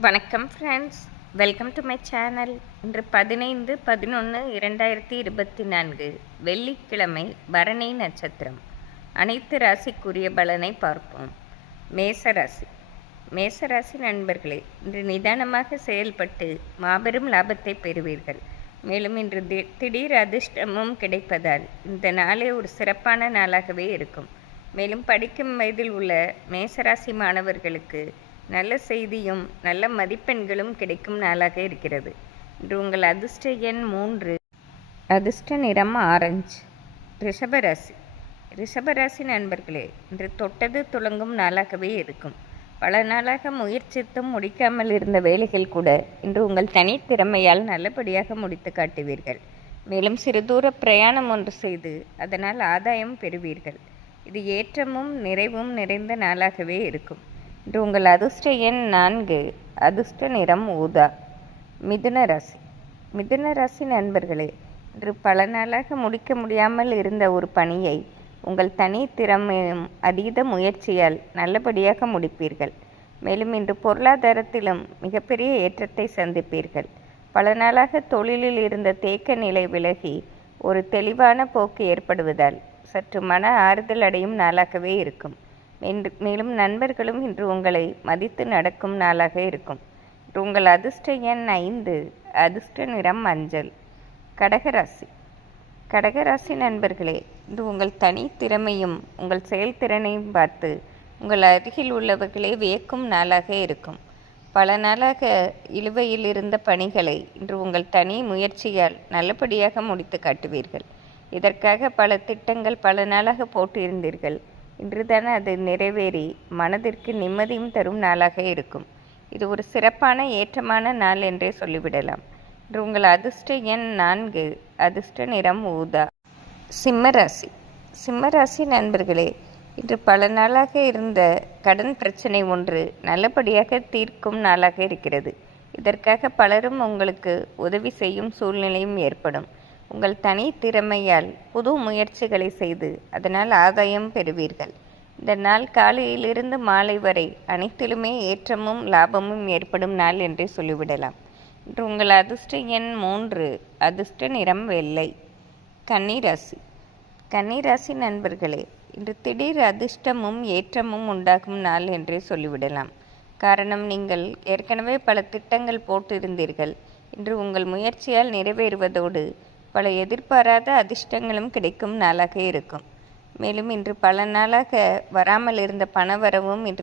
வணக்கம் friends welcome to my channel இன்று பதினைந்து பதினொன்று இரண்டாயிரத்தி இருபத்தி நான்கு. வெள்ளிக்கிழமை பரணி நட்சத்திரம். அனைத்து ராசிக்குரிய பலனை பார்ப்போம். மேசராசி மேசராசி நண்பர்களே இன்று நிதானமாக செயல்பட்டு மாபெரும் லாபத்தை பெறுவீர்கள். மேலும் இன்று தி- திடீர் அதிர்ஷ்டமும் கிடைப்பதால் இந்த நாளே ஒரு சிறப்பான நாளாகவே இருக்கும். மேலும் படிக்கும் வயதில் உள்ள மேசராசி மாணவர்களுக்கு நல்ல செய்தியும் நல்ல மதிப்பெண்களும் கிடைக்கும் நாளாக இருக்கிறது. இன்று உங்கள் அதிர்ஷ்ட எண் மூன்று. அதிர்ஷ்ட நிறம் ஆரஞ்சு. ரிஷபராசி. ரிஷபராசி நண்பர்களே இன்று தொட்டது துளங்கும் நாளாகவே இருக்கும். பல நாளாக முயற்சித்தும் முடிக்காமல் இருந்த வேலைகள் கூட இன்று உங்கள் தனித்திறமையால் நல்லபடியாக முடித்து காட்டுவீர்கள். மேலும் சிறு தூர பிரயாணம் ஒன்று செய்து அதனால் ஆதாயம் பெறுவீர்கள். இது ஏற்றமும் நிறைவும் நிறைந்த நாளாகவே இருக்கும். இன்று உங்கள் அதிர்ஷ்ட எண் நான்கு அதிர்ஷ்ட நிறம் ஊதா. மிதுன ராசி. மிதுன ராசி நண்பர்களே இன்று பல நாளாக முடிக்க முடியாமல் இருந்த ஒரு பணியை உங்கள் தனி திறமையும் அதீத முயற்சியால் நல்லபடியாக முடிப்பீர்கள். மேலும் இன்று பொருளாதாரத்திலும் மிகப்பெரிய ஏற்றத்தை சந்திப்பீர்கள். பல நாளாக தொழிலில் இருந்த தேக்க நிலை விலகி ஒரு தெளிவான போக்கு ஏற்படுவதால் சற்று மன ஆறுதல் அடையும் நாளாகவே இருக்கும். மேலும் நண்பர்களும் இன்று உங்களை மதித்து நடக்கும் நாளாக இருக்கும். உங்கள் அதிர்ஷ்ட எண் ஐந்து அதிர்ஷ்ட நிறம் மஞ்சள். கடகராசி கடகராசி நண்பர்களே இது உங்கள் தனி திறமையும் உங்கள் செயல்திறனையும் பார்த்து உங்கள் அருகில் உள்ளவர்களே வியக்கும் நாளாக இருக்கும். பல நாளாக இழுவையில் இருந்த பணிகளை இன்று உங்கள் தனி முயற்சியால் நல்லபடியாக முடித்து காட்டுவீர்கள். இதற்காக பல திட்டங்கள் பல நாளாக போட்டிருந்தீர்கள். இன்றுதான் அது நிறைவேறி மனதிற்கு நிம்மதியும் தரும் நாளாக இருக்கும். இது ஒரு சிறப்பான ஏற்றமான நாள் என்றே சொல்லிவிடலாம். இன்று உங்கள் அதிர்ஷ்ட எண் நான்கு அதிர்ஷ்ட நிறம் ஊதா. சிம்மராசி. சிம்மராசி நண்பர்களே இன்று பல நாளாக இருந்த கடன் பிரச்சனை ஒன்று நல்லபடியாக தீர்க்கும் நாளாக இருக்கிறது. இதற்காக பலரும் உங்களுக்கு உதவி செய்யும் சூழ்நிலையும் ஏற்படும். உங்கள் தனி திறமையால் புது முயற்சிகளை செய்து அதனால் ஆதாயம் பெறுவீர்கள். இந்த நாள் காலையிலிருந்து மாலை வரை அனைத்திலுமே ஏற்றமும் லாபமும் ஏற்படும் நாள் என்றே சொல்லிவிடலாம். இன்று உங்கள் அதிர்ஷ்ட எண் மூன்று அதிர்ஷ்ட நிறம் வெள்ளை. கன்னிராசி. கன்னிராசி நண்பர்களே இன்று திடீர் அதிர்ஷ்டமும் ஏற்றமும் உண்டாகும் நாள் என்றே சொல்லிவிடலாம். காரணம் நீங்கள் ஏற்கனவே பல திட்டங்கள் போட்டிருந்தீர்கள். இன்று உங்கள் முயற்சியால் நிறைவேறுவதோடு பல எதிர்பாராத அதிர்ஷ்டங்களும் கிடைக்கும் நாளாக இருக்கும். மேலும் இன்று பல நாளாக வராமல் இருந்த பணவரவும் இன்று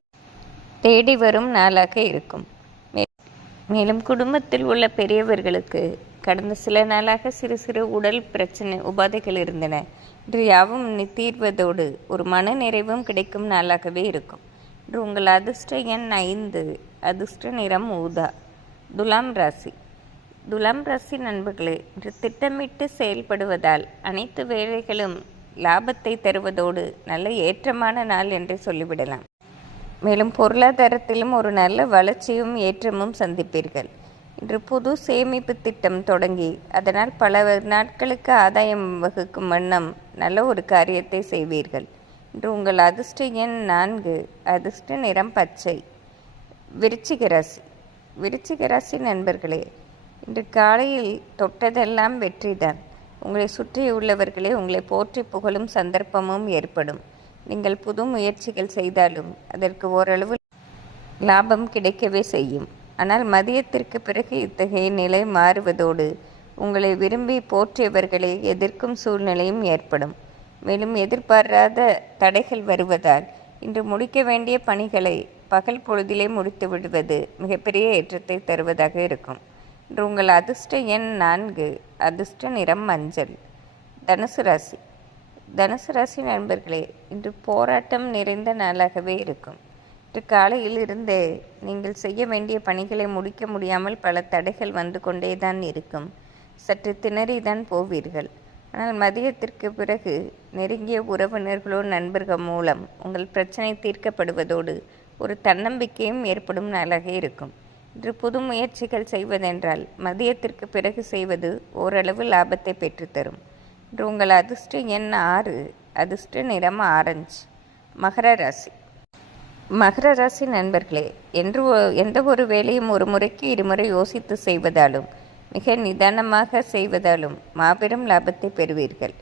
தேடி வரும் நாளாக இருக்கும். மே- மேலும் குடும்பத்தில் உள்ள பெரியவர்களுக்கு கடந்த சில நாளாக சிறு சிறு உடல் பிரச்சனை உபாதைகள் இருந்தன. இன்று யாவும் நி- தீர்வதோடு ஒரு மன நிறைவும் கிடைக்கும் நாளாகவே இருக்கும். இன்று உங்கள் அதிர்ஷ்ட எண் ஐந்து அதிர்ஷ்ட நிறம் ஊதா துலாம் ராசி. துலாம் ராசி நண்பர்களே இன்று திட்டமிட்டு செயல்படுவதால் அனைத்து வேலைகளும் லாபத்தை தருவதோடு நல்ல ஏற்றமான நாள் என்றே சொல்லிவிடலாம். மேலும் பொருளாதாரத்திலும் ஒரு நல்ல வளர்ச்சியும் ஏற்றமும் சந்திப்பீர்கள். இன்று புது சேமிப்பு திட்டம் தொடங்கி அதனால் பல நாட்களுக்கு ஆதாயம் வகுக்கும் வண்ணம் நல்ல ஒரு காரியத்தை செய்வீர்கள். இன்று உங்கள் அதிர்ஷ்ட எண் நான்கு அதிர்ஷ்ட நிறம் பச்சை. விருச்சிக ராசி. விருச்சிக ராசி நண்பர்களே இன்று காலையில் தொட்டதெல்லாம் வெற்றிதான். உங்களை சுற்றியுள்ளவர்களே உங்களை போற்றி புகழும் சந்தர்ப்பமும் ஏற்படும். நீங்கள் புது முயற்சிகள் செய்தாலும் அதற்கு ஓரளவு லாபம் கிடைக்கவே செய்யும். ஆனால் மதியத்திற்கு பிறகு இத்தகைய நிலை மாறுவதோடு உங்களை விரும்பி போற்றியவர்களை எதிர்க்கும் சூழ்நிலையும் ஏற்படும். மேலும் எதிர்பாராத தடைகள் வருவதால் இன்று முடிக்க வேண்டிய பணிகளை பகல் பொழுதிலே முடித்து விடுவது மிகப்பெரிய ஏற்றத்தை தருவதாக இருக்கும். உங்கள் அதிர்ஷ்ட எண் நான்கு. அதிர்ஷ்ட நிறம் மஞ்சள். தனுசு ராசி. தனுசு ராசி நண்பர்களே இன்று போராட்டம் நிறைந்த நாளாகவே இருக்கும். இன்று காலையில் இருந்து நீங்கள் செய்ய வேண்டிய பணிகளை முடிக்க முடியாமல் பல தடைகள் வந்து கொண்டே தான் இருக்கும். சற்று திணறிதான் போவீர்கள். ஆனால் மதியத்திற்கு பிறகு நெருங்கிய உறவினர்களோ நண்பர்கள் மூலம் உங்கள் பிரச்சனை தீர்க்கப்படுவதோடு ஒரு தன்னம்பிக்கையும் ஏற்படும் நாளாக இருக்கும். இன்று புது முயற்சிகள் செய்வதென்றால் மதியத்திற்கு பிறகு செய்வது ஓரளவு லாபத்தை பெற்றுத்தரும். இன்று உங்கள் அதிர்ஷ்ட எண் ஆறு அதிர்ஷ்ட நிறம் ஆரஞ்சு மகர ராசி. மகர ராசி நண்பர்களே என்று எந்த ஒரு வேலையும் ஒரு முறைக்கு இருமுறை யோசித்து செய்வதாலும் மிக நிதானமாக செய்வதாலும் மாபெரும் லாபத்தை பெறுவீர்கள்.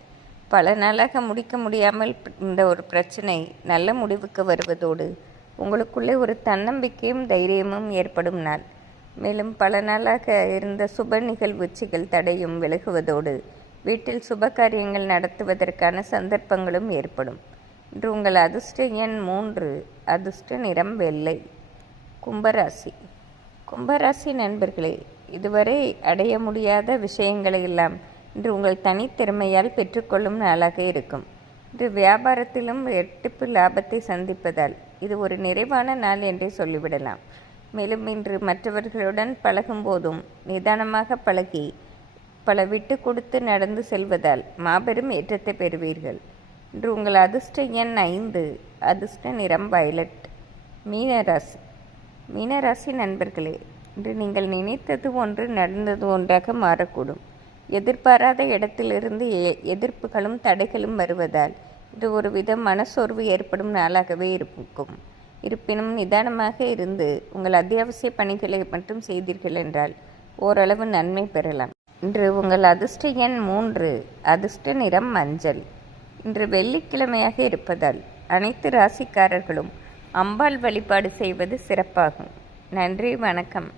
பல நாளாக முடிக்க முடியாமல் இந்த ஒரு பிரச்சனை நல்ல முடிவுக்கு வருவதோடு உங்களுக்குள்ளே ஒரு தன்னம்பிக்கையும் தைரியமும் ஏற்படும் நாள். மேலும் பல நாளாக இருந்த சுப நிகழ்வுச்சிகள் தடையும் விலகுவதோடு வீட்டில் சுப காரியங்கள் நடத்துவதற்கான சந்தர்ப்பங்களும் ஏற்படும். இன்று உங்கள் அதிர்ஷ்ட எண் மூன்று அதிர்ஷ்ட நிறம் வெள்ளை. கும்பராசி. கும்பராசி நண்பர்களே இதுவரை அடைய முடியாத விஷயங்களை எல்லாம் இன்று உங்கள் தனித்திறமையால் பெற்றுக்கொள்ளும் நாளாக இருக்கும். இன்று வியாபாரத்திலும் எட்டிப்பு லாபத்தை சந்திப்பதால் இது ஒரு நிறைவான நாள் என்றே சொல்லிவிடலாம். மேலும் இன்று மற்றவர்களுடன் பழகும் போதும் நிதானமாக பழகி பல விட்டு கொடுத்து நடந்து செல்வதால் மாபெரும் ஏற்றத்தை பெறுவீர்கள். இன்று உங்கள் அதிர்ஷ்ட எண் ஐந்து அதிர்ஷ்ட நிறம் வயலட். மீனராசி மீனராசி நண்பர்களே இன்று நீங்கள் நினைத்தது ஒன்று நடந்தது ஒன்றாக மாறக்கூடும். எதிர்பாராத இடத்திலிருந்து எ- எதிர்ப்புகளும் தடைகளும் வருவதால் இது ஒரு வித மனசோர்வு ஏற்படும் நாளாகவே இருக்கும். இருப்பினும் நிதானமாக இருந்து உங்கள் அத்தியாவசிய பணிகளை மட்டும் செய்தீர்கள் என்றால் ஓரளவு நன்மை பெறலாம். இன்று உங்கள் அதிர்ஷ்ட எண் மூன்று அதிர்ஷ்ட நிறம் மஞ்சள். இன்று வெள்ளிக்கிழமையாக இருப்பதால் அனைத்து ராசிக்காரர்களும் அம்பாள் வழிபாடு செய்வது சிறப்பாகும். நன்றி வணக்கம்.